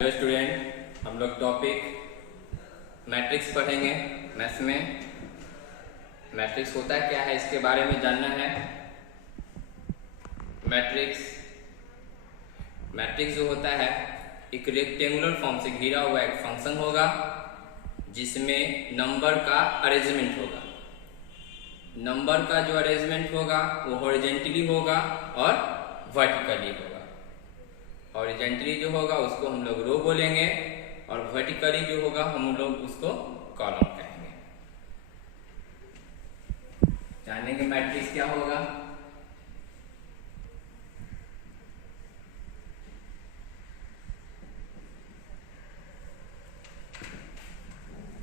Hello student, हम लोग topic matrix पढ़ेंगे। मैथ्स में मैट्रिक्स होता क्या है इसके बारे में जानना है। मैट्रिक्स जो होता है एक रेक्टेंगुलर फॉर्म से घिरा हुआ एक फंक्शन होगा जिसमें नंबर का अरेंजमेंट होगा। नंबर का जो अरेंजमेंट होगा वो हॉरिजॉन्टली होगा और वर्टिकली होगा। हॉरिजॉन्टली जो होगा उसको हम लोग रो बोलेंगे और वर्टिकली जो होगा हम लोग उसको कॉलम कहेंगे। जानेंगे मैट्रिक्स क्या होगा।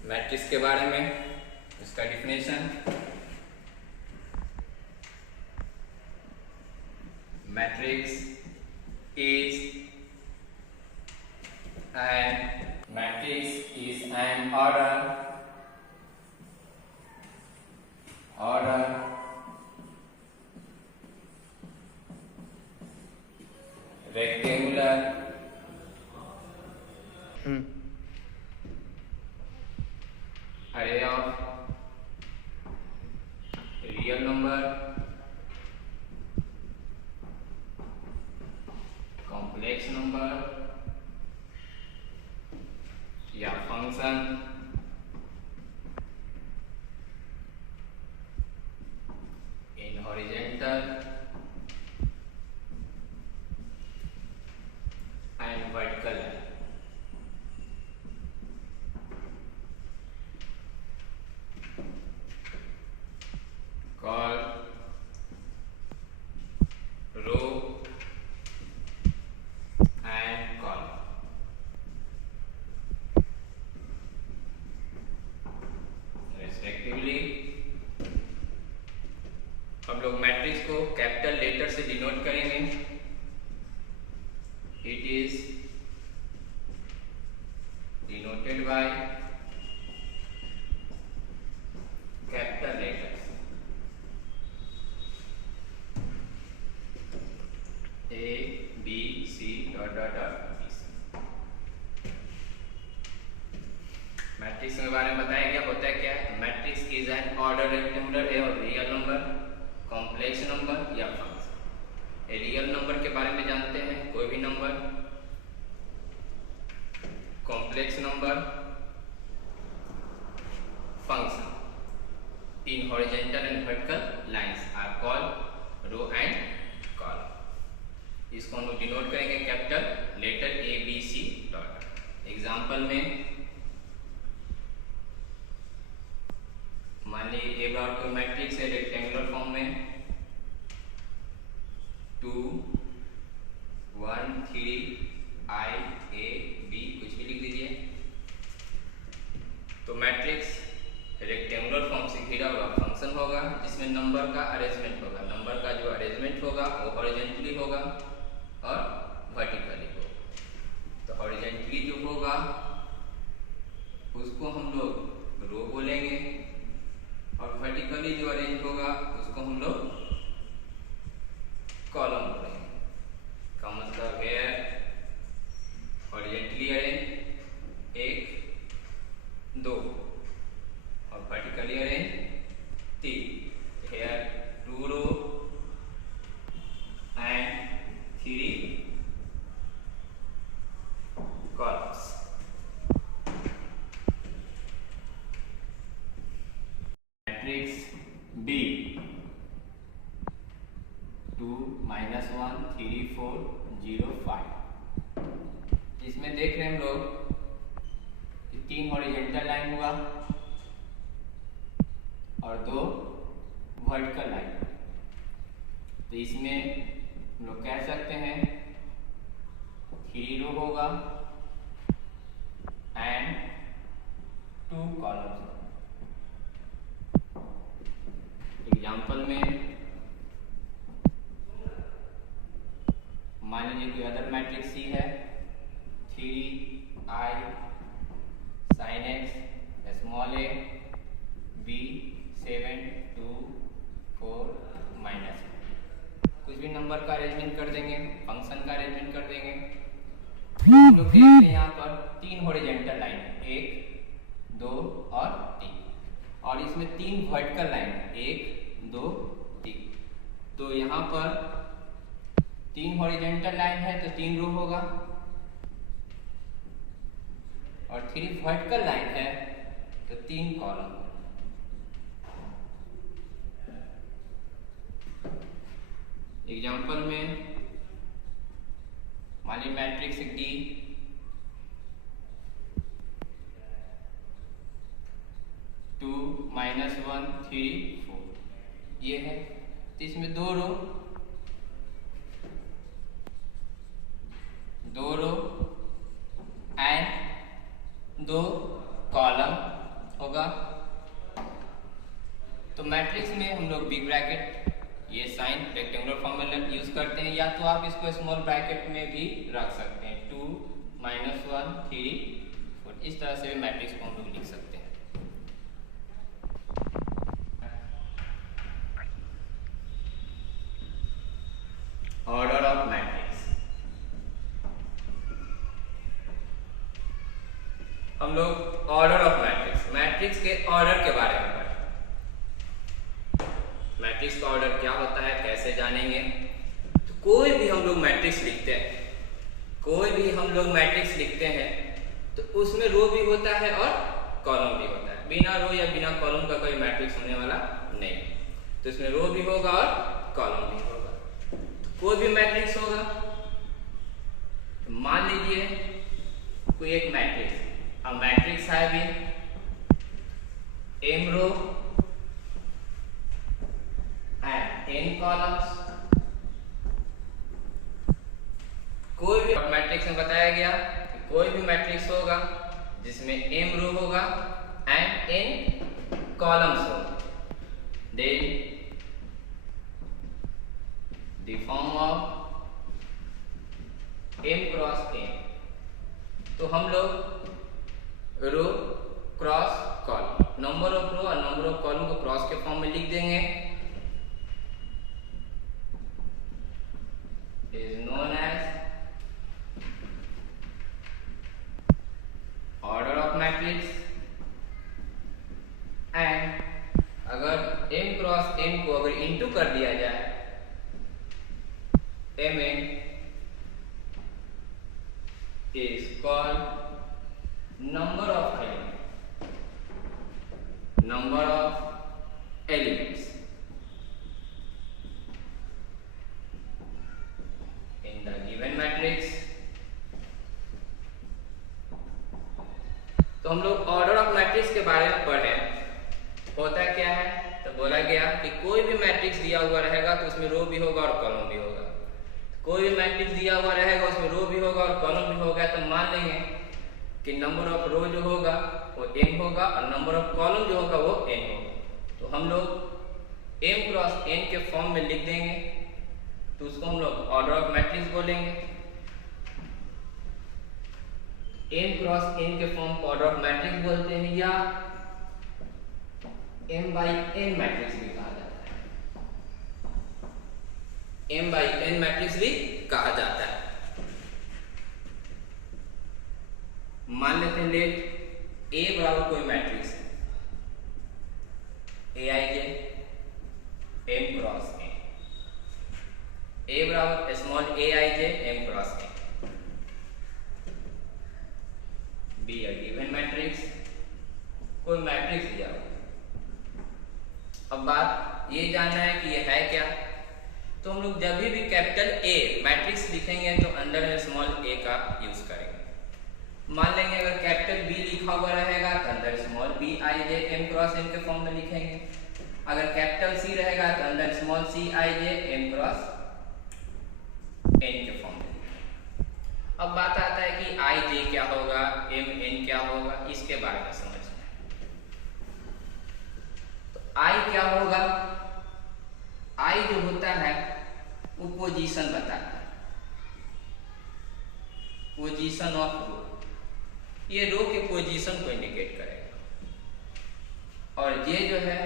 मैट्रिक्स के बारे में इसका definition, matrix is an order rectangular array of real number, complex number या function in horizontal and vertical call row and column. Respectively हम लोग मैट्रिक्स को कैपिटल लेटर से डिनोट करेंगे। It is denoted by capital letters A B C dot dot dot. Matrix के बारे में बताया गया होता है क्या है। Matrix is an order rectangular है और रियल नंबर, कॉम्प्लेक्स नंबर या फंक्शन। रियल नंबर के बारे में जानते हैं, कोई भी नंबर। Complex number, function in horizontal and vertical lines are called row and column. इसको हम लोग डिनोट करेंगे capital letter A B C dot. Example में मान लीजिए एक बार कोई मैट्रिक्स है रेक्टेंगुलर फॉर्म में 2 1 3 I A B कुछ भी लिख दीजिए। तो मैट्रिक्स रेक्टेंगुलर फॉर्म से घिरा हुआ फंक्शन होगा जिसमें नंबर का अरेंजमेंट होगा। नंबर का जो अरेंजमेंट होगा वो हॉरिजॉन्टली होगा और वर्टिकली होगा। तो हॉरिजॉन्टली जो होगा उसको हम लोग रो बोलेंगे और वर्टिकली जो अरेंज होगा उसको हम लोग कॉलम बोलेंगे। का मतलब है हॉरिजॉन्टली अरेंज 1 2 और vertically arrange 3। Here 2 row and 3 columns. Matrix B 2 -1 3 4 0 5। इसमें देख रहे हैं हम लोग कि 3 हॉरिजॉन्टल लाइन हुआ और 2 वर्टिकल लाइन। तो इसमें हम लोग कह सकते हैं 3 रो होगा एंड 2 कॉलम्स। एग्जाम्पल में मान लीजिए कोई अदर मैट्रिक्स C है 3I sin x small a B 7 2 4 कुछ भी नंबर का अरेंजमेंट कर देंगे, फंक्शन का अरेंजमेंट कर देंगे। हम लोग देखते हैं यहाँ पर 3 हॉरिजॉन्टल लाइन, 1 2 और 3, और इसमें 3 वर्टिकल लाइन, 1 2 3। तो यहाँ पर 3 हॉरिजॉन्टल लाइन है तो 3 रो होगा, और 3 वर्टिकल लाइन है तो 3 कॉलम। एग्जाम्पल में मान लीजिए मैट्रिक्स डी, टू माइनस 1 3 4 ये है। तो इसमें 2 रो एंड 2 कॉलम होगा। तो मैट्रिक्स में हम लोग बिग ब्रैकेट ये साइन रेक्टेंगुलर फॉर्म में यूज करते हैं, या तो आप इसको स्मॉल ब्रैकेट में भी रख सकते हैं, 2 माइनस 1 3 4, इस तरह से भी मैट्रिक्स को हम लोग लिख सकते हैं। ऑर्डर ऑफ मैट्रिक्स, हम लोग ऑर्डर ऑफ मैट्रिक्स के ऑर्डर के बारे में पढ़ें। मैट्रिक्स का ऑर्डर क्या होता है, कैसे जानेंगे। तो कोई भी हम लोग मैट्रिक्स लिखते हैं तो उसमें रो भी होता है और कॉलम भी होता है। बिना रो या बिना कॉलम का कोई मैट्रिक्स होने वाला नहीं, तो इसमें रो भी होगा और कॉलम भी होगा। तो कोई भी मैट्रिक्स होगा, तो मान लीजिए कोई एक मैट्रिक्स, अब मैट्रिक्स है भी m row and n columns। कोई भी मैट्रिक्स में बताया गया कि कोई भी मैट्रिक्स होगा जिसमें m रो होगा and n columns होगा, then the form of m cross n। तो हम लोग रो क्रॉस कॉलम, नंबर ऑफ रो और नंबर ऑफ कॉलम को क्रॉस के फॉर्म में लिख देंगे, is known as order of matrix। And अगर m क्रॉस n को अगर इंटू कर दिया जाए, mn is called number of elements in the given matrix। तो हम लोग ऑर्डर ऑफ मैट्रिक्स के बारे में पढ़े। होता क्या है, तो बोला गया कि कोई भी मैट्रिक्स दिया हुआ रहेगा तो उसमें रो भी होगा और कॉलम भी होगा। कोई भी मैट्रिक्स दिया हुआ रहेगा उसमें रो भी होगा और कॉलम भी होगा, तो मान लेंगे कि नंबर ऑफ रो जो होगा वो m होगा और नंबर ऑफ कॉलम जो होगा वो n होगा। तो हम लोग m क्रॉस n के फॉर्म में लिख देंगे, तो उसको हम लोग ऑर्डर ऑफ मैट्रिक्स बोलेंगे। m क्रॉस n के फॉर्म को ऑर्डर ऑफ मैट्रिक्स बोलते हैं, या m बाई n मैट्रिक्स भी कहा जाता है, m बाई n मैट्रिक्स भी कहा जाता है। मान लेते हैं लेट A बराबर कोई मैट्रिक्स है, aij m cross n, A बराबर small aij m cross n, be a given matrix, कोई मैट्रिक्स दिया हो। अब बात ये जानना है कि ये है क्या। तो हम लोग जब भी कैपिटल A मैट्रिक्स लिखेंगे तो अंडर में स्मॉल a का यूज करेंगे। मान लेंगे अगर कैपिटल B लिखा हुआ रहेगा तो अंदर small b i j m cross n के फॉर्म में लिखेंगे। अगर कैपिटल C रहेगा तो अंदर small c i j m cross n के फॉर्म में। अब बात आता है कि i j क्या होगा, m n क्या होगा, इसके बारे में समझना है। तो i क्या होगा, i जो होता है वो पोजीशन बताता है, पोजीशन ऑफ रो, ये रो के पोजीशन को इंडिकेट करेगा, और ये जो है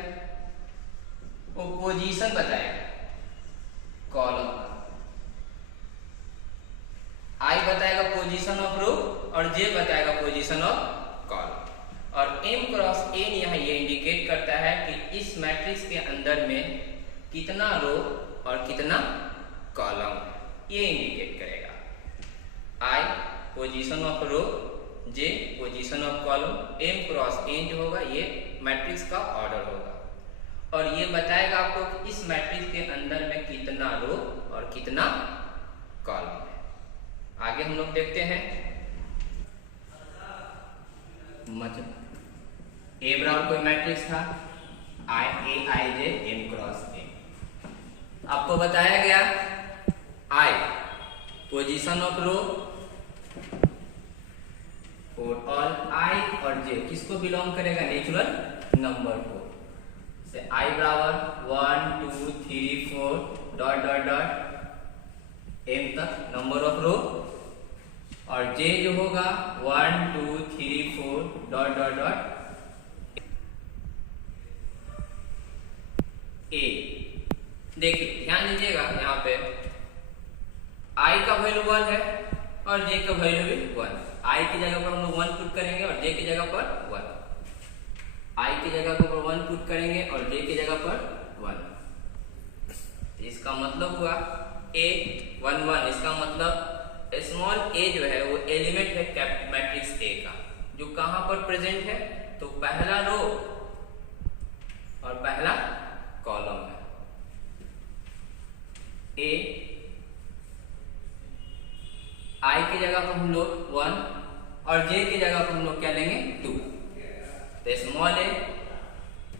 वो पोजीशन बताएगा कॉलम का। आई बताएगा पोजीशन ऑफ रो और जे बताएगा पोजीशन ऑफ कॉलम। और m क्रॉस n यहाँ ये इंडिकेट करता है कि इस मैट्रिक्स के अंदर में कितना रो और कितना कॉलम ये इंडिकेट करेगा। I position of row, J position of column, m cross n जो होगा ये मैट्रिक्स का ऑर्डर होगा और ये बताएगा आपको कि इस मैट्रिक्स के अंदर में कितना रो और कितना कॉलम है। आगे हम लोग देखते हैं ए बराबर कोई मैट्रिक्स था आई ए आई जे एम क्रॉस ए। आपको बताया गया आई पोजीशन ऑफ रो और ऑल आई और जे किसको बिलोंग करेगा, नेचुरल नंबर को। से आई बराबर 1 2 3 4 डॉट डॉट डॉट एम तक नंबर ऑफ रो और जे जो होगा 1 2 3 4 डॉट डॉट डॉट ए। देखिए ध्यान दीजिएगा यहाँ पे आई का वैल्यू 1 है और जे का वैल्यू भी 1। आई की जगह पर हम लोग 1 पुट करेंगे और जे की जगह पर 1। आई की जगह पर 1 पुट करेंगे और जे की जगह पर 1। इसका मतलब हुआ ए 1 1। इसका मतलब स्मॉल ए जो है वो एलिमेंट है मैट्रिक्स ए का, जो कहां पर प्रेजेंट है, तो पहला रो और पहला कॉलम है। ए आई की जगह पर हम लोग 1 और जे की जगह पर हम लोग क्या लेंगे 2। तो small A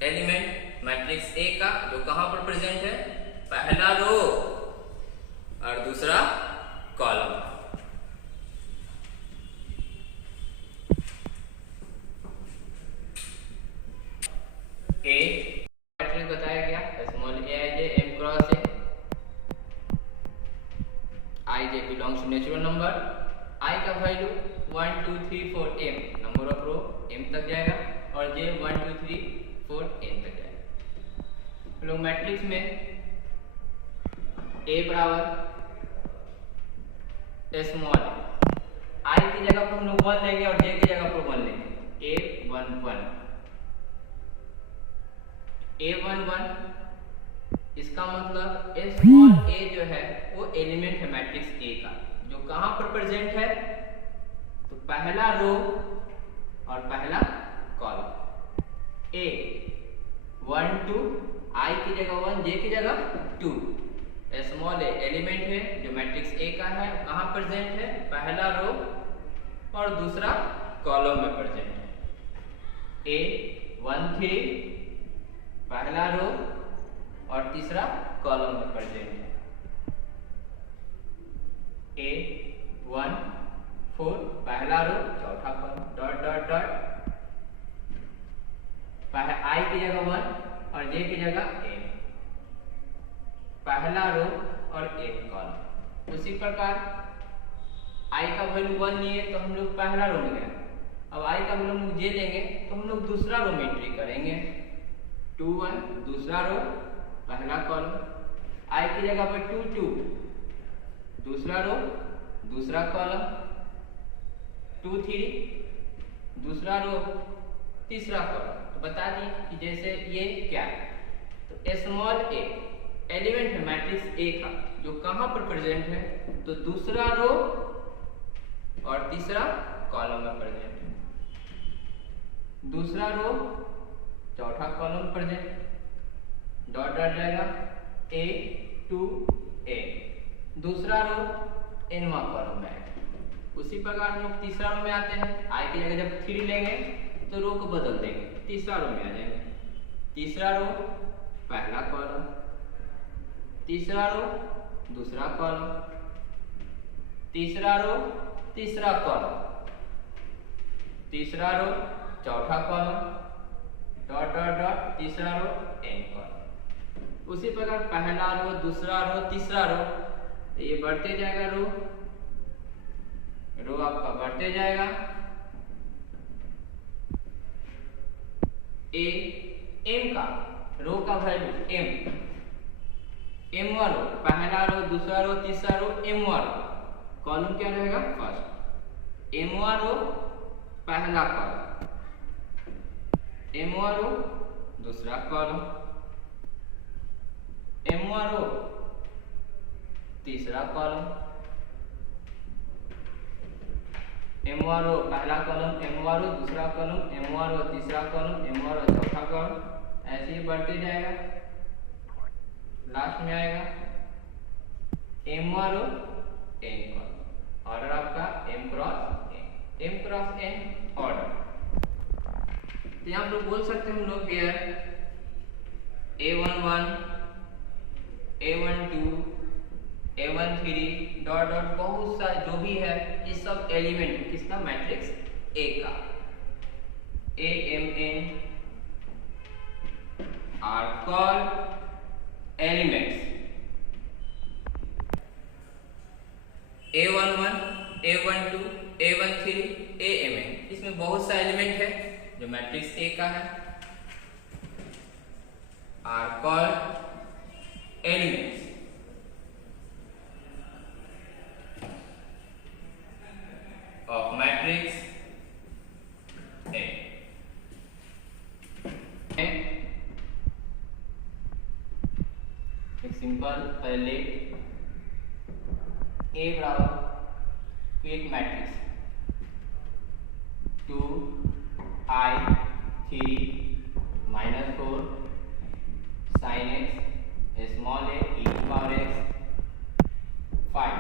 element matrix A का जो कहां पर प्रेजेंट है, पहला रो और दूसरा कॉलम। ए मैट्रिक्स बताया गया small A I J M cross A. I J belongs to natural number. I का value 1 2 3 4 M, number of row M तक जाएगा और जे 1 2 3 4 एन तक जाएगा। लोग मैट्रिक्स में ए बराबर स्मॉल आई की जगह पर हम लोग 1 लेंगे और जे की जगह पर 1 लेंगे। ए 1 1 ए 1 1। इसका मतलब स्मॉल ए जो है वो एलिमेंट है मैट्रिक्स ए का, जो कहां पर प्रेजेंट है, तो पहला रो और पहला कॉलम। ए 1 2 आई की जगह 1 जे की जगह 2। स्मॉल ए एलिमेंट है जो मैट्रिक्स ए का है, कहां प्रेजेंट है, पहला रो और दूसरा कॉलम में प्रेजेंट है। ए 1 3 पहला रो और तीसरा कॉलम में प्रेजेंट है। ए 1 4 पहला रो चौथा column dot dot dot I की जगह 1 और जे की जगह ए, पहला रो और एक कॉलम। उसी प्रकार आई का वैल्यू 1 लिए तो हम लोग पहला रो में गए। अब आई का वैल्यू हम जे लेंगे तो हम लोग दूसरा रो में एंट्री करेंगे। 2 1 दूसरा रो पहला कॉलम। आई की जगह पर 2 2 दूसरा रो दूसरा कॉलम। 2 3 दूसरा रो तीसरा कॉलम। तो बता दिए कि जैसे ये क्या है, तो स्मॉल ए एलिमेंट है मैट्रिक्स ए का, जो कहां पर प्रेजेंट है, तो दूसरा रो और तीसरा कॉलम में प्रेजेंट है। दूसरा रो चौथा कॉलम प्रेजेंट डॉट डॉट जाएगा ए 2 ए, दूसरा रो एनवा कॉलम में आएगा। उसी प्रकार हम लोग तीसरा रो में आते हैं। आई की जगह जब 3 लेंगे तो रो को बदल देंगे, तीसरा रो में आ जाएंगे। तीसरा रो पहला कॉलम, तीसरा रो दूसरा कॉलम, तीसरा रो तीसरा कॉलम, तीसरा रो चौथा कॉलम डॉट डॉट डॉट तीसरा रो एन कॉलम। उसी प्रकार पहला रो दूसरा रो तीसरा रो, ये बढ़ते जाएगा, रो आपका बढ़ते जाएगा। ए एम का रो का वैल्यू एम रो पहला रो दूसरा रो तीसरा रो एम रो, कॉलम क्या रहेगा फर्स्ट, एमओआ रो पहला कॉलम, एमओआ रो दूसरा कॉलम, एमओआ रो तीसरा कॉलम, एमओआ रो पहला कॉलम, एमओआ रो दूसरा कॉलम, एमओआ रो तीसरा कॉलम, एमओआ रो चौथा कॉलम, ऐसे ही बढ़ते जाएगा। लास्ट में आएगा एमओआ रो एन कॉलम, ऑर्डर आपका M cross N, M cross N order. तो यहाँ हम लोग बोल सकते हैं हम लोग here A11, A12, A13 dot dot बहुत सा जो भी है ये सब एलिमेंट किसका, मैट्रिक्स ए का। AMN are called elements. A11, A12, A13, AMN, इसमें बहुत सा एलिमेंट है जो मैट्रिक्स ए का है, are called elements of matrix A। एक सिंपल पहले A बराबर quick matrix 2i 3 -4 sin x small a e to power x 5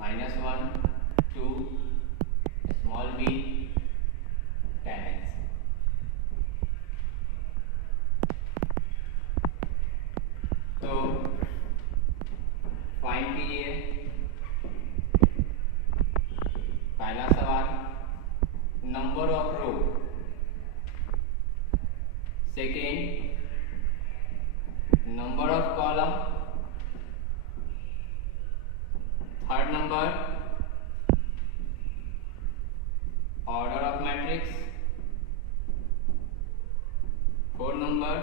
-1 2 small b 10x। तो फाइंड कीजिए पहला सवाल number of row, second number of column, third number order of matrix, fourth number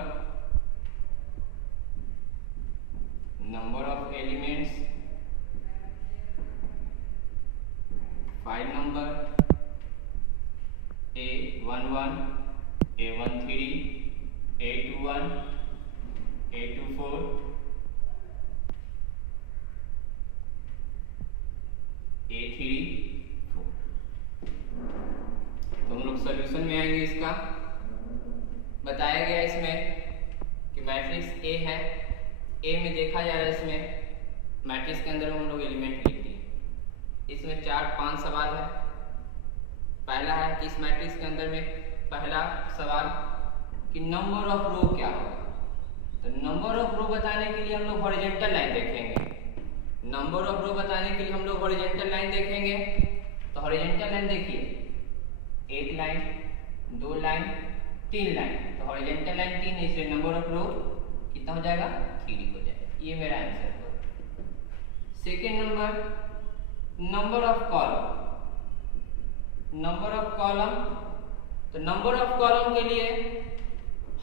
number of elements, five number A11, A13, A21, A24, A34। तो हम लोग solution में आएंगे। इसका बताया गया इसमें कि मैट्रिक्स ए है, ए में देखा जा रहा है इसमें मैट्रिक्स के अंदर हम लोग एलिमेंट लिख दिए। इसमें 4-5 सवाल है। पहला है कि इस मैट्रिक्स के अंदर में पहला सवाल कि नंबर ऑफ रो क्या होगा। तो नंबर ऑफ रो बताने के लिए हम लोग हॉरिजॉन्टल लाइन देखेंगे। नंबर ऑफ रो बताने के लिए हम लोग हॉरिजॉन्टल लाइन देखेंगे। तो हॉरिजॉन्टल लाइन देखिए, एक लाइन, दो लाइन, तीन लाइन। तो हॉरिजॉन्टल लाइन 3 है, इसलिए नंबर ऑफ रो कितना हो जाएगा, 3 हो जाएगा। ये मेरा आंसर होगा। Second number number of column, number of column. तो नंबर ऑफ कॉलम के लिए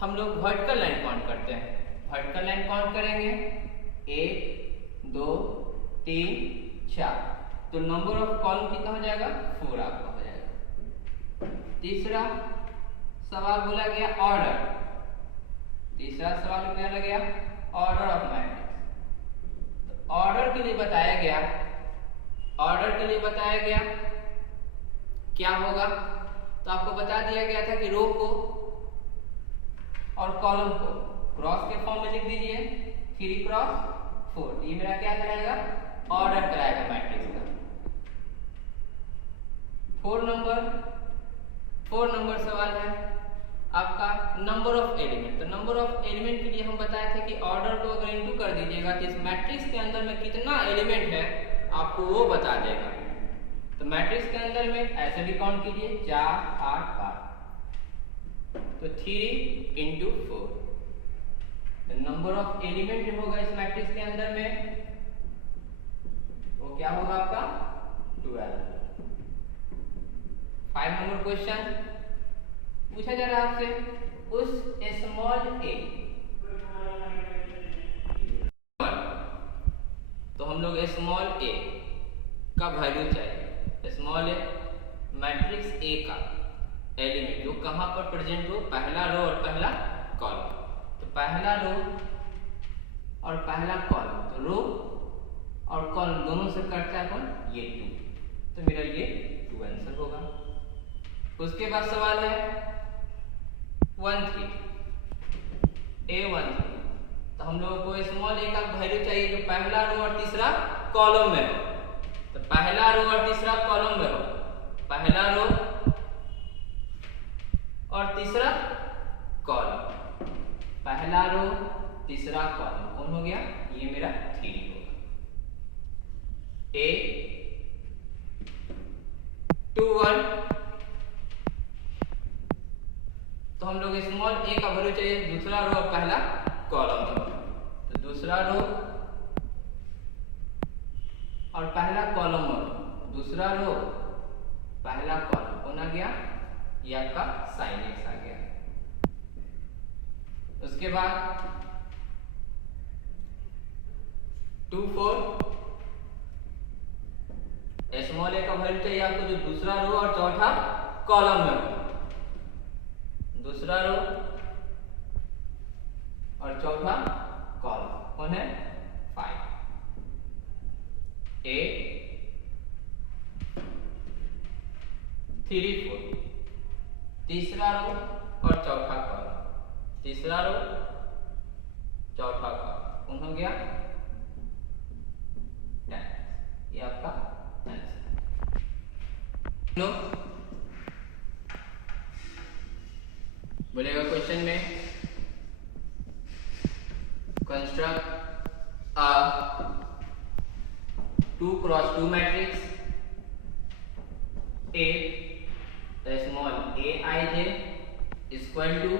हम लोग वर्टिकल लाइन काउंट करते हैं। वर्टिकल लाइन काउंट करेंगे 1 2 3 4। तो नंबर ऑफ कॉलम कितना हो जाएगा, 4 आपका हो जाएगा। तीसरा सवाल बोला गया ऑर्डर। तीसरा सवाल क्या लग गया, ऑर्डर ऑफ मैट्रिक्स। तो ऑर्डर के लिए बताया गया, ऑर्डर के लिए बताया गया क्या होगा। तो आपको बता दिया गया था कि रो को और कॉलम को क्रॉस के फॉर्म में लिख दीजिए, 3 क्रॉस 4। ये मेरा क्या कराएगा, ऑर्डर कराएगा मैट्रिक्स का। 4 नंबर सवाल है आपका नंबर ऑफ एलिमेंट। तो नंबर ऑफ एलिमेंट के लिए हम बताए थे कि ऑर्डर को अगर इनटू कर दीजिएगा तो इस मैट्रिक्स के अंदर में कितना एलिमेंट है आपको वो बता देगा। तो मैट्रिक्स के अंदर में ऐसे भी काउंट कीजिए, 4 8 12। तो 3 × 4। तो नंबर ऑफ एलिमेंट जो होगा इस मैट्रिक्स के अंदर में वो क्या होगा आपका, 12। 5 नंबर क्वेश्चन पूछा जा रहा है आपसे, उस स्मॉल ए तो हम लोग स्मॉल ए का वैल्यू चाहिए। स्मॉल ए मैट्रिक्स ए का एलिमेंट जो कहाँ पर प्रेजेंट हो, पहला रो और पहला कॉलम। तो पहला रो और पहला कॉलम, तो रो और कॉलम दोनों से करता है कौन, ये 2, तो मेरा ये 2 आंसर होगा। उसके बाद सवाल है 1 3 A1 3, तो हम लोगों को स्मॉल ए का वैल्यू चाहिए जो पहला रो और तीसरा कॉलम में हो। तो पहला रो और तीसरा कॉलम में हो, पहला रो और तीसरा कॉलम, पहला रो तीसरा कॉलम कौन हो गया, ये मेरा 3 होगा। A 2 1, तो हम लोग स्मॉल ए का वैल्यू चाहिए दूसरा रो और पहला कॉलम में, तो दूसरा रो और पहला कॉलम में, दूसरा रो पहला कॉलम कौन आ गया, ये आपका साइन एक्स आ गया। उसके बाद 2 4, स्मॉल ए का वैल्यू चाहिए आपको जो दूसरा रो और चौथा कॉलम में हो, दूसरा रो और चौथा कॉलम कौन है 5। 8 3 4, तीसरा रो और चौथा कॉलम, तीसरा रो चौथा कॉलम कौन हो गया 10, ये आपका आंसर। नो बोलेगा क्वेश्चन में construct a 2 cross 2 matrix A small aij equal to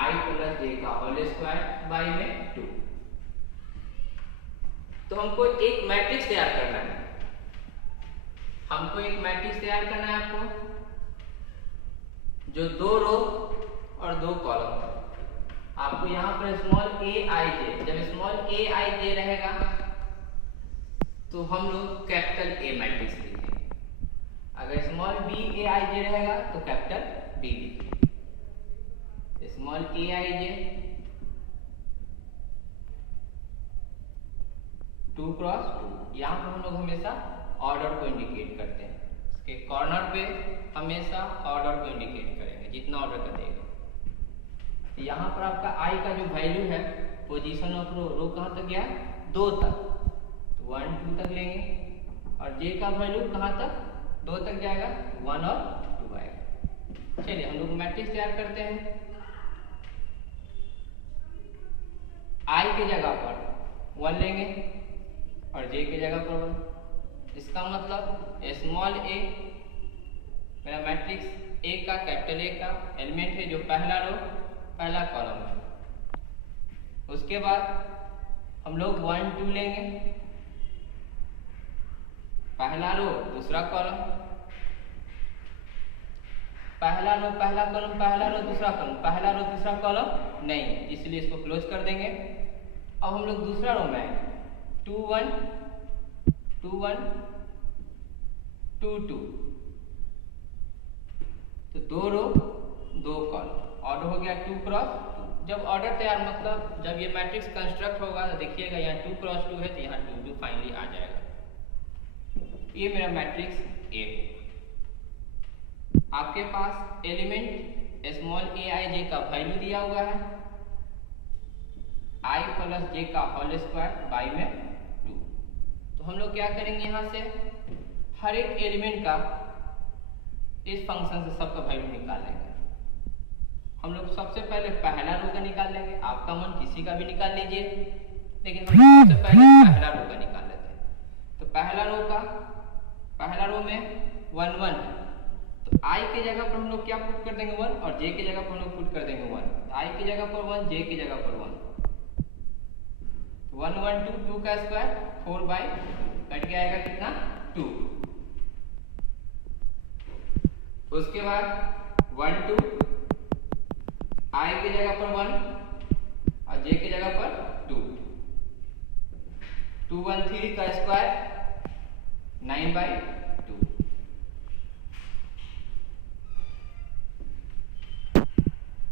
I plus j का होल स्क्वायर बाई में 2। तो हमको एक मैट्रिक्स तैयार करना है, हमको एक मैट्रिक्स तैयार करना है आपको जो 2 रो और 2 कॉलम। आपको यहाँ पर स्मॉल aij, जब स्मॉल aij रहेगा तो हम लोग कैपिटल A मैट्रिक्स लिखेंगे, अगर स्मॉल baij रहेगा तो कैपिटल B लिखेंगे। स्मॉल aij 2 क्रॉस 2, यहाँ पर हम लोग हमेशा ऑर्डर को इंडिकेट करते हैं, इसके कॉर्नर पे हमेशा ऑर्डर को इंडिकेट करेंगे जितना ऑर्डर का देगा। तो यहाँ पर आपका I का जो वैल्यू है पोजीशन ऑफ रो, रो कहाँ तक गया 2 तक, तो 1 2 तक लेंगे, और J का वैल्यू कहाँ तक 2 तक जाएगा, 1 और 2 आएगा। चलिए हम लोग मैट्रिक्स तैयार करते हैं। I के जगह पर 1 लेंगे और J की जगह पर 1, इसका मतलब स्मॉल a मेरा मैट्रिक्स A का कैपिटल A का एलिमेंट है जो पहला रो पहला कॉलम है। उसके बाद हम लोग 1 2 लेंगे, पहला रो दूसरा कॉलम, पहला रो पहला कॉलम, पहला रो दूसरा कॉलम, पहला रो दूसरा कॉलम नहीं, इसलिए इसको क्लोज कर देंगे। अब हम लोग दूसरा रो में 2 1 2 1 2 2, तो 2 रो 2 कॉलम, ऑर्डर हो गया 2 क्रॉस 2। जब ऑर्डर तैयार मतलब जब ये मैट्रिक्स कंस्ट्रक्ट होगा तो देखिएगा यहाँ 2 क्रॉस 2 है तो यहाँ 2 2 फाइनली आ जाएगा। ये मेरा मैट्रिक्स A। आपके पास एलिमेंट स्मॉल aij का वैल्यू दिया हुआ है I प्लस j का होल स्क्वायर बाई में 2। तो हम लोग क्या करेंगे, यहाँ से हर एक एलिमेंट का इस फंक्शन से सबका वैल्यू निकाल लेंगे। हम लोग सबसे पहले पहला रो का निकाल लेंगे, आपका मन किसी का भी निकाल लीजिए, लेकिन हम सबसे पहले पहला रो का निकाल लेते हैं। तो पहला रो में 1 1, तो I की जगह पर हम लोग क्या पुट कर देंगे 1, और J की जगह पर हम लोग पुट कर देंगे 1। I की जगह पर 1, J की जगह पर 1, 1 1 2 2 का स्क्वायर 4 बाई कट के आएगा कितना 2। उसके बाद 1 2, I की जगह पर 1 और J की जगह पर 2, 213 का स्क्वायर 9/2।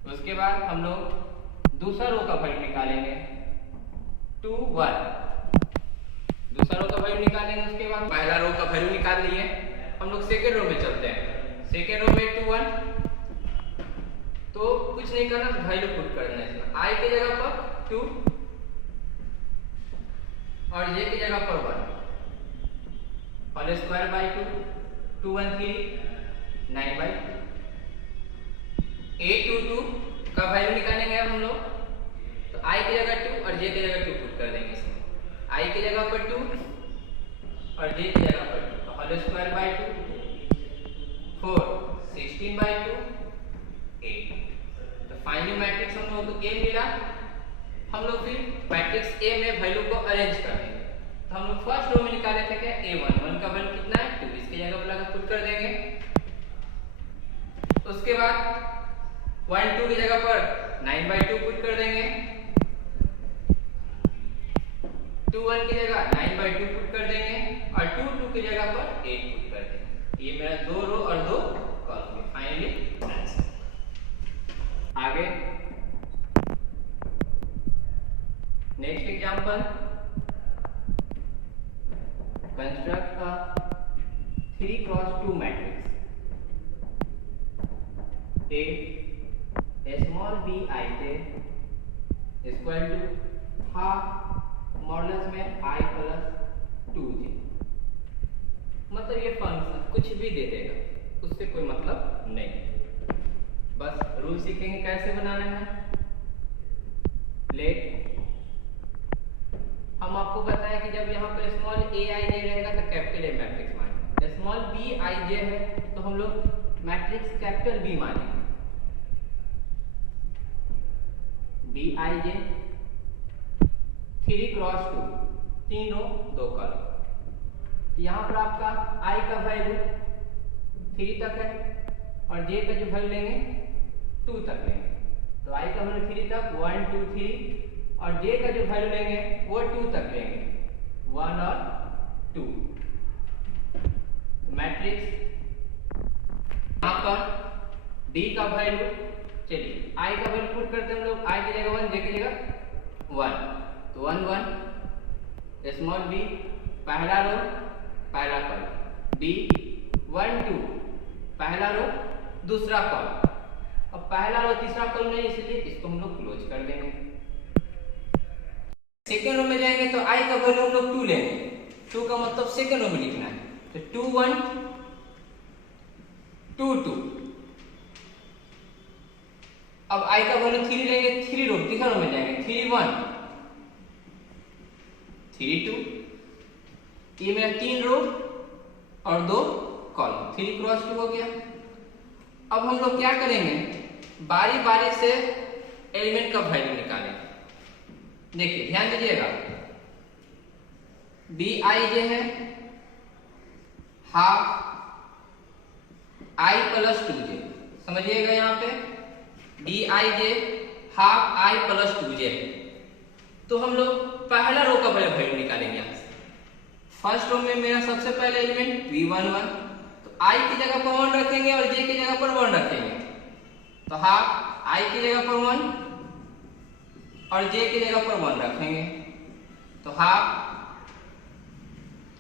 उसके बाद हम लोग दूसरा रो का वैल्यू निकालेंगे 2 1। दूसरा रो का वैल्यू निकालेंगे। उसके बाद पहला रो का वैल्यू निकाल लिए, हम लोग सेकेंड रो में चलते हैं। सेकेंड रो में 2 1, तो कुछ नहीं करना, वैल्यू पुट कर देना इसमें। आई की जगह पर 2 और जे की जगह पर 1, होल स्क्वायर बाई 2, 213 9/2। A22 का वैल्यू निकालेंगे हम लोग, तो आई की जगह 2 और जे की जगह 2 पुट कर देंगे इसमें। आई की जगह पर 2 और जे की जगह पर 2, तो होल स्क्वायर बाई 2 4 16/2 8। तो फाइनली मैट्रिक्स हम लोग को A मिला। हम लोग फिर मैट्रिक्स A में वैल्यू को अरेंज कर देंगे। तो हम लोग फर्स्ट रो में निकाले थे क्या A1, 1 का वैल्यू कितना है 2, इसकी जगह पर लगा पुट कर देंगे। उसके बाद 1 2 की जगह पर 9/2 पुट कर देंगे, 2 1 की जगह 9/2 पुट कर देंगे और 2 2 की जगह पर 8 पुट कर देंगे। ये मेरा 2 रो और 2 कॉलम है। Finally answer. आगे next example, construct a 3x2 matrix A small bij equal to half modulus में I प्लस 2j। मतलब ये फंक्शन कुछ भी दे देगा, उससे कोई मतलब नहीं। बस रूल सीखेंगे कैसे बनाना है। लेट हम आपको बताया कि जब यहाँ पर स्मॉल aij रहेगा तो कैपिटल A मैट्रिक्स मानेंगे, स्मॉल bij है तो हम लोग मैट्रिक्स कैपिटल B मानेंगे। Bij 3x2, 3 रो 2 कॉलम। यहाँ पर आपका I का वैल्यू 3 तक है और J का जो वैल्यू लेंगे 2 तक लेंगे। तो I का वैल्यू 3 तक 1 2 3 और J का जो वैल्यू लेंगे वो 2 तक लेंगे 1 और 2। मैट्रिक्स यहाँ पर D का वैल्यू, चलिए I का वैल्यू पुट करते हैं हम लोग। I की जगह 1, J की जगह 1, तो 1 1 स्मॉल b पहला रो पहला कॉलम, B 1 2 पहला रो दूसरा कॉलम। अब पहला रो तीसरा कॉलम नहीं, इसलिए इसको हम लोग क्लोज कर देंगे। सेकेंड रो में जाएंगे तो I का वैल्यू हम लोग 2 लेंगे। 2 का मतलब सेकेंड रो में लिखना है, तो 2 1 2 2। अब I का वैल्यू 3 लेंगे, 3 रो तीसरा रो में जाएंगे, 3 1 3 2। ये मेरा 3 रो और 2 कॉलम, 3 क्रॉस 2 हो गया। अब हम लोग क्या करेंगे, बारी बारी से एलिमेंट का वैल्यू निकालेंगे। देखिए ध्यान दीजिएगा, Bij है हाफ I प्लस 2j, समझिएगा यहाँ पे Bij half I plus 2j है। तो हम लोग पहला रो का वैल्यू निकालेंगे यहाँ से। फर्स्ट रो में मेरा सबसे पहले एलिमेंट V11, तो I की जगह पर 1 रखेंगे और J की जगह पर 1 रखेंगे, तो हाफ I की जगह पर 1 और J की जगह पर 1 रखेंगे, तो हाफ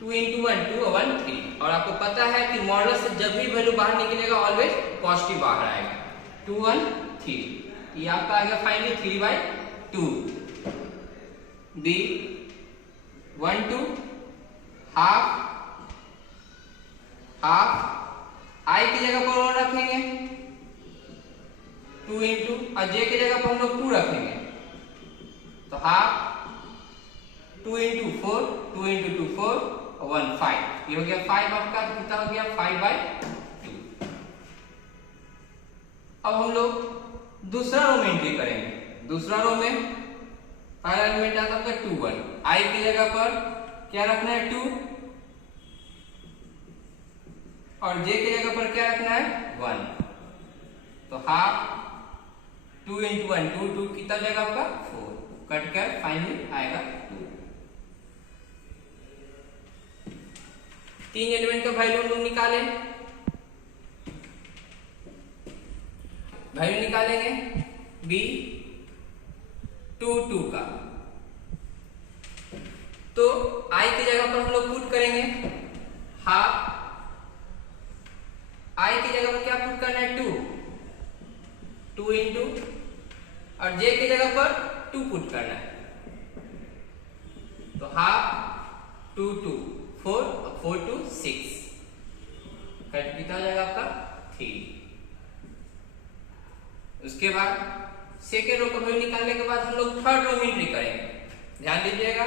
2 × 1 2 1 3। और आपको पता है कि मॉडुलस से जब भी वैल्यू बाहर निकलेगा ऑलवेज पॉजिटिव बाहर आएगा। 2 1 3, ये आपका आ गया फाइनली 3/2। B 1 2 हाफ I की जगह पर 1 रखेंगे 2 × और J की जगह पर हम लोग 2 रखेंगे, तो हाफ 2 × 4 2 × 2 4 और 1 5। ये हो गया 5 आपका, तो कितना हो गया 5/2। अब हम लोग दूसरा रो में एंट्री करेंगे। दूसरा रो में पहला एलिमेंट आता है 2 1, I की जगह पर क्या रखना है 2 और J की जगह पर क्या रखना है 1, तो हाफ 2 × 1 2 2 कितना जगह आपका 4, कट कर फाइनली आएगा 2। तीन एलिमेंट का वैल्यू हम लोग निकालें, वैल्यू निकालेंगे b 2 2 का, तो i की जगह पर हम लोग पुट करेंगे हाफ, i की जगह पर क्या पुट करना है 2 इंटू, और j की जगह पर 2 पुट करना है, तो हाफ 2 2 4 और 4 2 6, कट कितना हो जाएगा आपका 3। उसके बाद सेकेंड रो का वैल्यू निकालने के बाद हम लोग थर्ड रो में एंट्री करेंगे, ध्यान दीजिएगा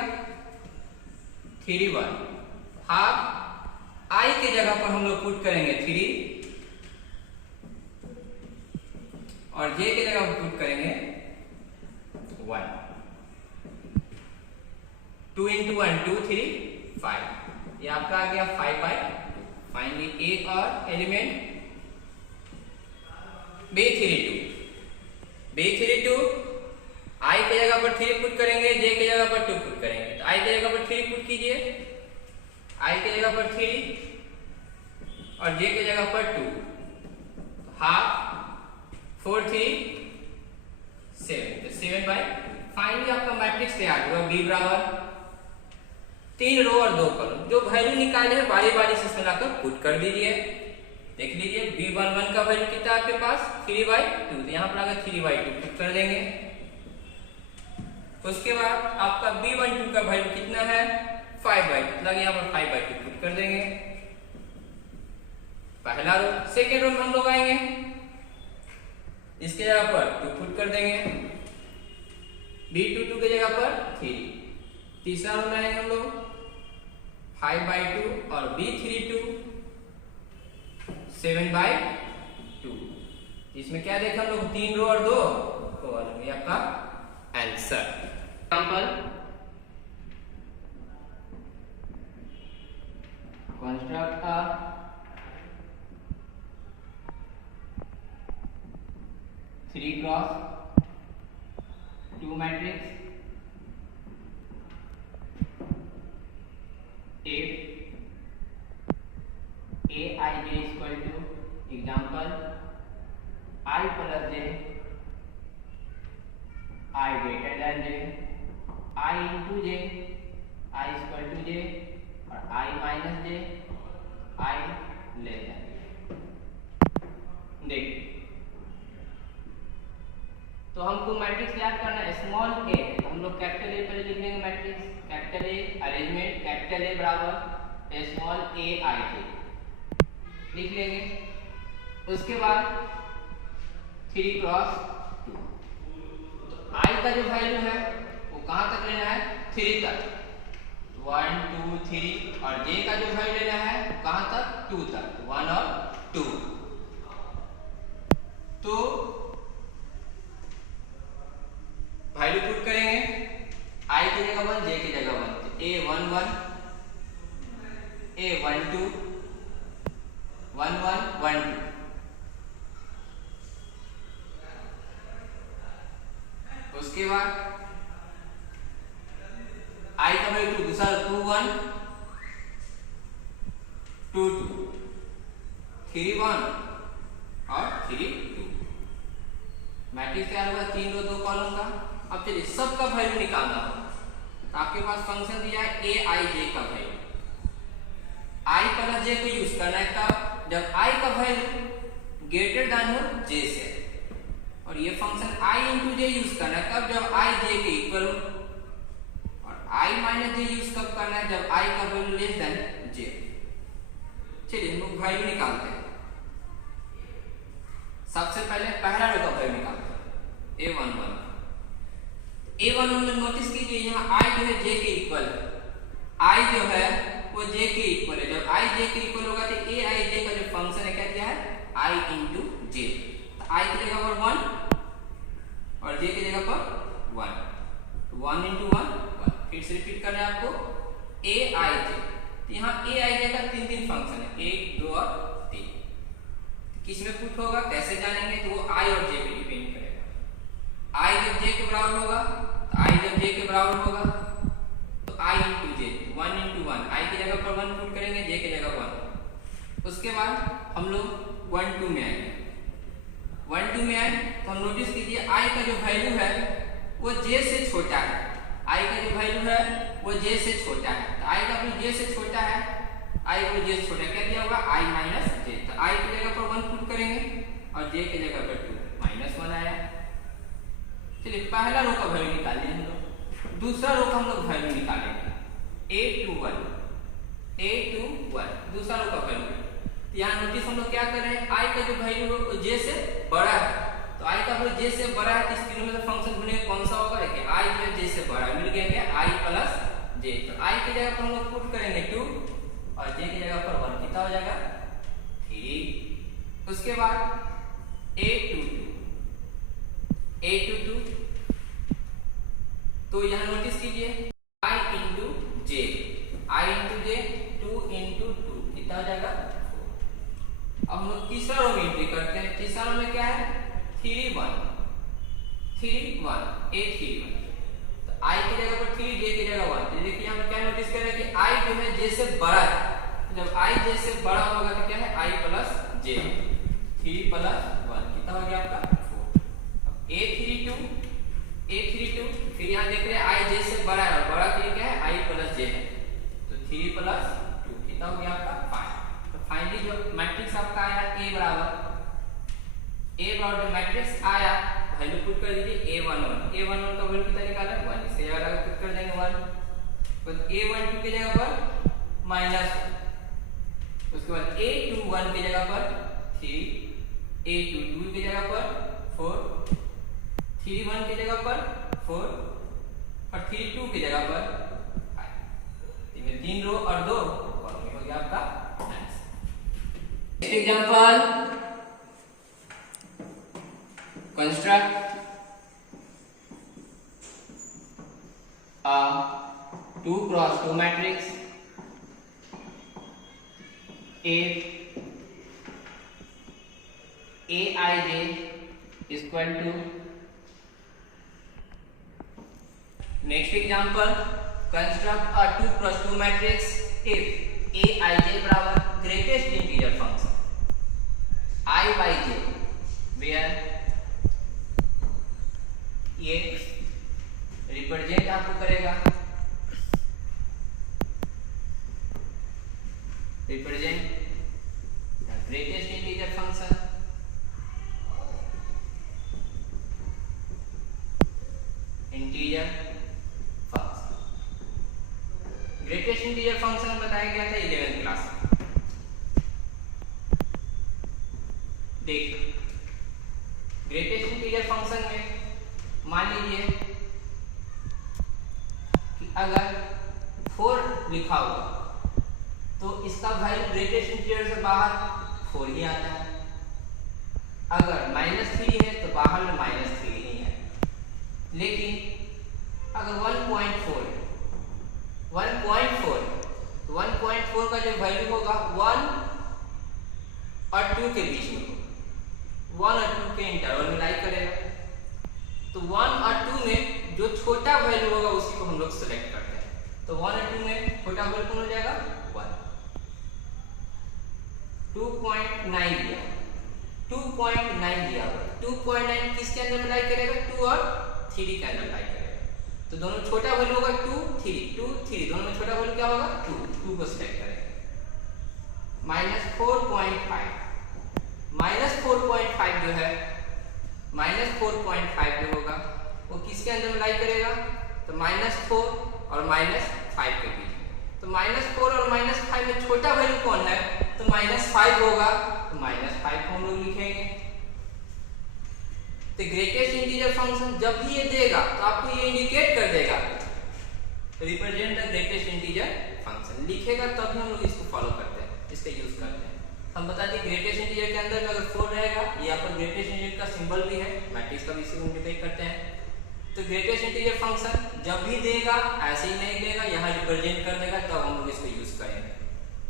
3 1, हाफ i की जगह पर हम लोग पुट करेंगे 3 और j की जगह पर पुट करेंगे 1, 2 इंटू 1 2 3 5, ये आपका आ गया 5 बाई 2। फाइनली एक और एलिमेंट B32, B32 i की जगह पर 3 पुट करेंगे, j की जगह पर 2 पुट करेंगे, तो i की जगह पर 3 पुट कीजिए, i की जगह पर 3 और j की जगह पर 2, हाफ 4 3 7, तो 7 बाई। फाइनली आपका मैट्रिक्स तैयार हुआ b बराबर 3 रो और 2 कॉलम। जो वैल्यू निकाले हैं बारी बारी से इसमें लाकर पुट कर दीजिए। देख लीजिए b11 का वैल्यू कितना आपके पास 3/2, तो यहाँ पर आकर 3/2 पुट कर देंगे। उसके बाद आपका b12 का वैल्यू कितना है 5/2, मतलब यहाँ पर 5/2 पुट कर देंगे, पहला रो। सेकेंड रो में हम लोग आएंगे, इसके जगह पर 2 पुट कर देंगे, b22 की जगह पर 3। तीसरा रो में आएंगे हम लोग 5/2 और b32 7/2, इसमें क्या देखा हम लोग 3 रो और 2 कॉलम, ये आपका answer. Example construct a 3x2 matrix if aij equal to example I plus j, I greater than j, I into j, I equal to j और I minus j, I less than j। देखिए तो हमको matrix याद करना है, small a है तो हम लोग कैपिटल ए पहले लिख लेंगे matrix, capital A arrangement, capital A बराबर स्मॉल a i j लिख लेंगे। उसके बाद 3x2, i का जो वैल्यू है वो कहाँ तक लेना है 3 तक, 1 2 3, और j का जो वैल्यू लेना है कहाँ तक 2 तक, 1 और 2। तो वैल्यू पुट करेंगे i की जगह 1, j की जगह 1, तो a11 a12 11 12। उसके बाद i का वैल्यू दूसरा 21 2 2 3 1 और 3 2। मैट्रिक्स तैयार हुआ 3 रो 2 कॉलम का। अब चलिए सबका वैल्यू निकालना हो, तो आपके पास फंक्शन दिया है ए आई जे का वैल्यू, i प्लस j को यूज करना है कब, जब i का वैल्यू ग्रेटर देन हो j से, और ये function i into j use करना है कब, जब i j के इक्वल हो, और i माइनस j यूज कब करना है, जब i का वैल्यू लेस देन j। चलिए हम लोग वैल्यू निकालते हैं। सबसे पहले पहला रो का वैल्यू निकालते हैं a11। a11 में नोटिस कीजिए यहाँ i जो है j के इक्वल है, i जो है वो j के इक्वल है, जब i j के इक्वल होगा तो a i j का जो फंक्शन है क्या दिया है i इंटू j, तो i की जगह पर 1 और j की जगह पर 1, 1 इंटू 1 1। फिर से रिपीट करना है आपको a i j, तो यहाँ a i j का 3 फंक्शन है 1 2 और 3। किस में पुट होगा कैसे जानेंगे, तो वो i और j पे डिपेंड करेगा। i जब j के बराबर होगा तो i जब j के बराबर होगा तो i into j, 1 into 1, i की जगह पर 1 पुट करेंगे, जे की जगह 1। उसके बाद हम लोग 1 2 में आएंगे। 1 2 में आए तो हम नोटिस कीजिए i का जो वैल्यू है वो j से छोटा है। i का जो वैल्यू है वो j से छोटा है। तो i का वैल्यू j से छोटा है, i का j से छोटा क्या दिया होगा, i माइनस j। तो i की जगह पर 1 पुट करेंगे और j की जगह पर 2 माइनस 1 आया। चलिए पहला रो का वैल्यू निकाल लिया हम लोग। दूसरा रो का हम लोग वैल्यू निकालेंगे, a to 1 दूसरा रो का वैल्यू। यहाँ नोटिस हम लोग क्या कर रहे हैं, i का जो वैल्यू है वो j से बड़ा है। तो i का वैल्यू j से बड़ा है तो इस ट्रिग्नोमेट्रिक फंक्शन ढूंढेंगे कौन सा होगा। देखिए i जो है j से बड़ा है, मिल गया क्या, i प्लस j। तो i की जगह पर हम लोग पुट करेंगे 2 और j की जगह पर 1, कितना हो जाएगा 3। उसके बाद a to 2 तो यहाँ नोटिस कीजिए i into j 2 into 2 कितना हो जाएगा 4। अब हम लोग तीसरा रो में एंट्री करते हैं। तीसरा रो में क्या है 3 1 a 3 1। तो i की जगह पर 3, j की जगह 1। तो देखिए हम क्या नोटिस कर रहे हैं कि i जो है j से बड़ा है। जब i j से बड़ा होगा तो क्या है i प्लस j, 3 प्लस 1 कितना हो गया आपका 4। अब a 3 2 फिर यहाँ देख रहे हैं i j से बड़ा है और बड़ा क्या है i प्लस j है। तो 3 प्लस 2 कितना हो गया आपका 5। तो फाइनली जो मैट्रिक्स आपका आया a बराबर जो मैट्रिक्स आया वैल्यू पुट कर दीजिए a11 का वैल्यू कितना निकाला 1, इसके जगह पुट कर देंगे 1। तो a12 की जगह पर -1, उसके बाद a21 की जगह पर 3, a22 की जगह पर 4, 31 की जगह पर 4 और 32 की जगह पर 5। इनमें 3 रो और 2 कॉलम हो गया आपका answer. Next example, construct a 2x2 matrix if aij equal to, next example, construct a 2x2 matrix if aij बराबर greatest integer function I by j where ये रिप्रेजेंट आपको करेगा, represent greatest integer function greatest integer function बताया गया था 11th class में। देखिए greatest integer function में मान लीजिए कि अगर 4 लिखा हुआ तो इसका वैल्यू ग्रेटेस्ट इंटीजर से बाहर 4 ही आता है। अगर -3 है तो बाहर में -3 ही है। लेकिन अगर 1.4 तो 1.4 का जो वैल्यू होगा 1 और 2 के बीच में होगा, 1 और 2 के इंटरवल में लाई करेगा। तो 1 और 2 में जो छोटा वैल्यू होगा उसी को हम लोग सेलेक्ट करते हैं। तो 1 और 2 में छोटा वैल्यू कौन हो जाएगा 1। 2.9 दिया, 2.9 दिया हुआ, 2.9 किसके अंदर में लाई करेगा 2 और 3 के अंदर लाई करेगा। तो दोनों छोटा वैल्यू होगा 2 3 दोनों में छोटा वैल्यू क्या होगा 2 को सिलेक्ट करेंगे। -4.5 जो है -4.5 जो होगा वो किसके अंदर में लाई करेगा, तो -4 और -5 के बीच में। तो -4 और -5 में छोटा वैल्यू कौन है, तो -5 होगा। तो -5 को हम लोग लिखेंगे। तो ग्रेटेस्ट इंटीजर फंक्शन जब भी ये देगा तो आपको ये इंडिकेट कर देगा represent the greatest integer function, लिखेगा तब हम लोग इसको फॉलो करते हैं, इसका यूज करते हैं। हम बता दें ग्रेटेस्ट इंटीजर के अंदर में अगर 4 रहेगा, यहाँ पर ग्रेटेस्ट इंटीजर का सिंबल भी है, मैट्रिक्स का भी इसी को इंडिकेट करते हैं। तो ग्रेटेस्ट इंटीजर फंक्शन जब भी देगा ऐसे ही नहीं देगा, यहाँ रिप्रेजेंट कर देगा तब हम लोग इसको यूज करेंगे।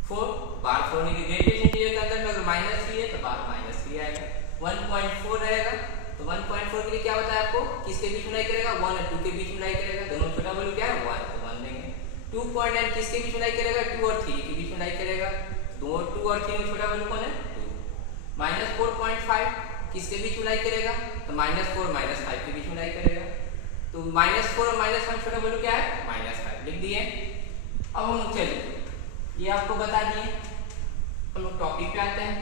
4 बार 4 नहीं, ग्रेटेस्ट इंटीजर के अंदर में अगर -3 है तो बार -3 आएगा। 1.4 रहेगा तो 1.4 के लिए क्या बताया आपको, किसके बीच में लाई करेगा 1 और 2 के बीच में लाई करेगा। दोनों छोटा वैल्यू क्या है 1, तो 1 देंगे। 2.9 किसके बीच में लाई करेगा? 2 और 3 के बीच में लाई करेगा। 2 और 3 में छोटा वैल्यू कौन है? 2। -4.5 किसके बीच में लाई करेगा? तो -4 -5 के बीच में लाई करेगा। तो -4 और -5 छोटा वैल्यू क्या है? -5 लिख दिए। अब हम चलिए ये आपको बता दिए, हम लोग टॉपिक पे आते हैं।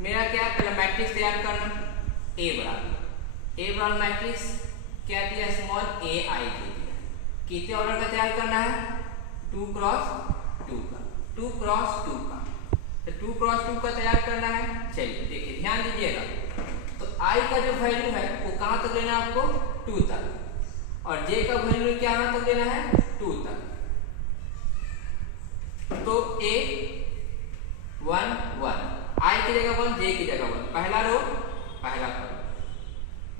मेरा क्या है, पहले मैट्रिक्स तैयार करना। ए बराबर मैट्रिक्स क्या दिया? स्मॉल a i दे दिया। कितने ऑर्डर का तैयार करना है? 2 क्रॉस 2 का। 2 क्रॉस 2 का, तो 2 क्रॉस 2 का तैयार करना है। चलिए देखिए ध्यान दीजिएगा, तो i का जो वैल्यू है वो कहाँ तक लेना है आपको? 2 तक, और j का वैल्यू क्या कहाँ तक लेना है? 2 तक। तो a 1 1, i की जगह 1, j की जगह 1, पहला रो पहला कॉलम,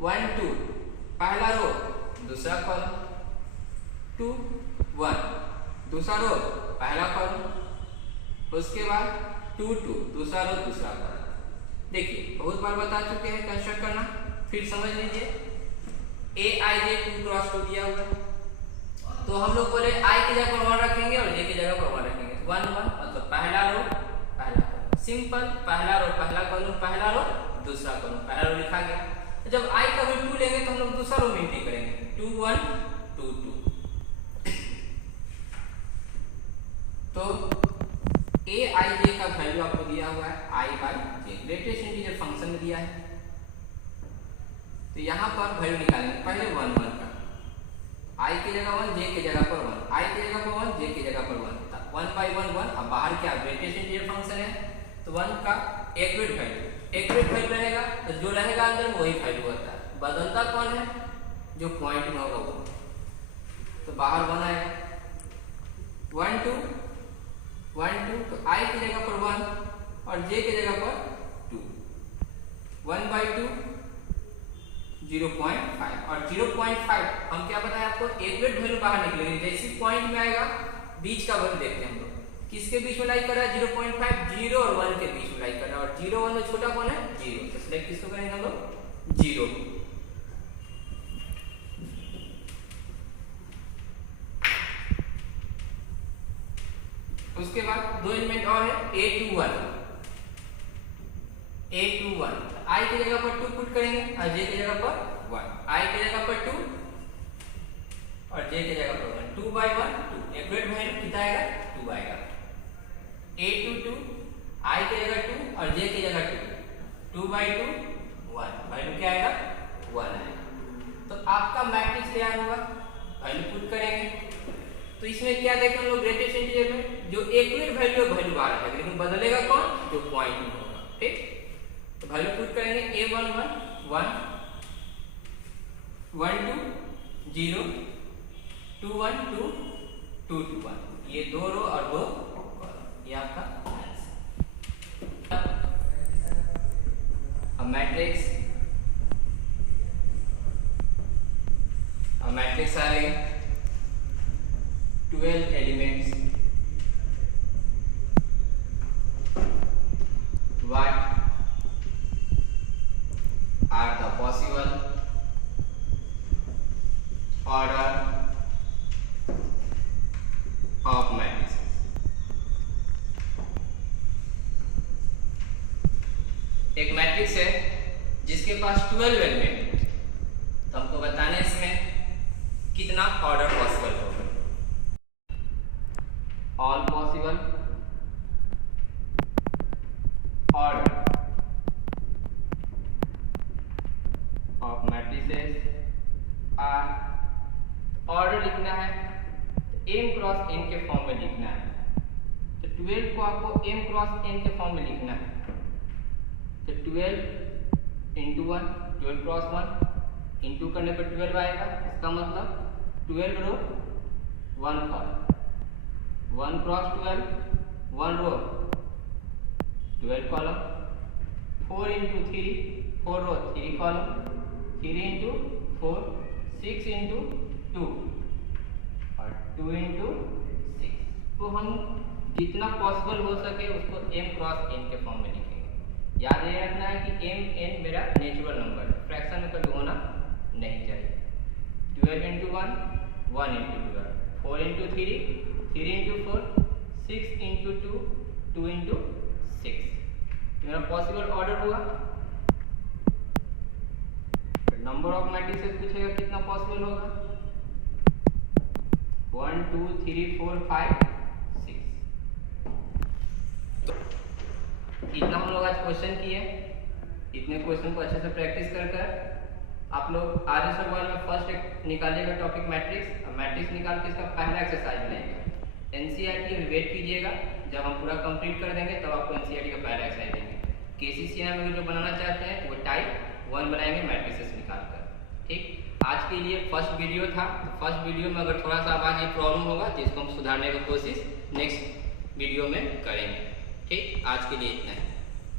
1 2 पहला रो दूसरा कॉलम, 2 1 दूसरा रो पहला कॉलम, उसके बाद 2 2 दूसरा रो दूसरा कॉलम। देखिए बहुत बार बता चुके हैं कंस्ट्रक्ट करना, फिर समझ लीजिए। a i j 2 क्रॉस 2 दिया हुआ है, तो हम लोग बोले i की जगह पर 1 रखेंगे और j की जगह पर 1 रखेंगे। 1 1 मतलब पहला रो पहला कॉलम, सिंपल। पहला रो पहला कॉलम, पहला रो दूसरा कॉलम, पहला रो लिखा गया। जब i का वैल्यू 2 लेंगे तो हम लोग दूसरा रो में एंट्री करेंगे, 2 1 2 2। तो a i j का वैल्यू आपको दिया हुआ है i by j, greatest integer function में दिया है। तो यहाँ पर वैल्यू निकालेंगे, पहले 1 1 का, i की जगह 1, j की जगह पर 1, i की जगह पर 1, j की जगह पर 1, 1 बाई 1 1। अब बाहर क्या ग्रेटेस्ट इंटीजर फंक्शन है, तो 1 का एक्यूरेट वैल्यू रहेगा, तो जो रहेगा अंदर वही वैल्यू होता है। बदलता कौन है? जो पॉइंट में होगा वो, तो बाहर 1 आएगा। 1 2 1 2, तो i की जगह पर 1 और j की जगह पर 2, 1 बाई 2 0.5, और 0.5 हम क्या बताया आपको? एक्यूरेट वैल्यू बाहर निकलेगी, जैसे पॉइंट में आएगा बीच का वैल्यू देखते हैं हम लोग। किसके बीच में लाई कर रहा है? 0.5, 0 और 1 के बीच में लाई कर रहा है, और 0 1 में छोटा कौन है? 0, तो सिलेक्ट किसको करेंगे हम लोग? 0। उसके बाद 2 एलिमेंट और है, a 2 1, a 2 1, i की जगह पर 2 पुट करेंगे और j की जगह पर 1, i की जगह पर 2 और j की जगह पर 1, 2 बाई 1 2, एक्यूरेट वैल्यू कितना आएगा? 2 आएगा। a 2 2, i की जगह 2 और j की जगह 2, 2 बाई 2 1, वैल्यू क्या आएगा? 1 आएगा। तो आपका मैट्रिक्स तैयार हुआ, वैल्यू पुट करेंगे। तो इसमें क्या देखें हम लोग, ग्रेटेस्ट इंटीजर में जो एक्यूरेट वैल्यू है वैल्यू बाहर आएगा, लेकिन बदलेगा कौन? जो पॉइंट में होगा। ठीक, तो वैल्यू पुट करेंगे, a 1 1 1 1 2 0 2 1 2 2 2 1, ये 2 रो और 2 कॉलम, ये आपका आंसर। अब मैट्रिक्स आ गई 12 elements. What are the possible order of matrices? एक मैट्रिक्स है जिसके पास 12 एलिमेंट, तो हमको बताना है इसमें कितना ऑर्डर पॉसिबल होगा। All possible order of matrices are, order लिखना है तो m क्रॉस n के फॉर्म में लिखना है, तो 12 को आपको m क्रॉस n के फॉर्म में लिखना है। तो 12 इंटू 1, 12 क्रॉस 1 इंटू करने पर 12 आएगा, इसका मतलब 12 रो 1 कॉलम, 1 क्रॉस 12 1 रो 12 कॉलम, 4 इंटू 3 4 रो 3 कॉलम, 3 इंटू 4 6 इंटू 2 और 2 इंटू 6। तो हम जितना पॉसिबल हो सके उसको m क्रॉस n के फॉर्म में लिखेंगे। याद ये रखना है कि m n मेरा नेचुरल नंबर है, फ्रैक्शन में कभी होना नहीं चाहिए। 12 into 1 1 into 12, 4 into 3 3 into 4, 6 into 2, 2 into 6। मेरा पॉसिबल ऑर्डर होगा। नंबर ऑफ मैट्रिसेस पूछेगा कितना पॉसिबल होगा, 1 2 3 4 5 6। तो इतना हम लोग आज क्वेश्चन किए। इतने क्वेश्चन को अच्छे से प्रैक्टिस कर आप लोग आर्य सवाल में फर्स्ट निकालिएगा टॉपिक मैट्रिक्स। मैट्रिक्स निकाल के इसका पहला एक्सरसाइज बनाएंगे। एनसीईआरटी वेट कीजिएगा, जब हम पूरा कंप्लीट कर देंगे तब आपको एनसीईआरटी का पहला एक्सरसाइज देंगे। केसीसीएम में जो बनाना चाहते हैं वो टाइप 1 बनाएंगे मैट्रिसेस निकालकर। ठीक, आज के लिए फर्स्ट वीडियो था। फर्स्ट वीडियो में अगर थोड़ा सा आवाज ये प्रॉब्लम होगा तो इसको हम सुधारने की कोशिश नेक्स्ट वीडियो में करेंगे। ठीक, आज के लिए इतना है।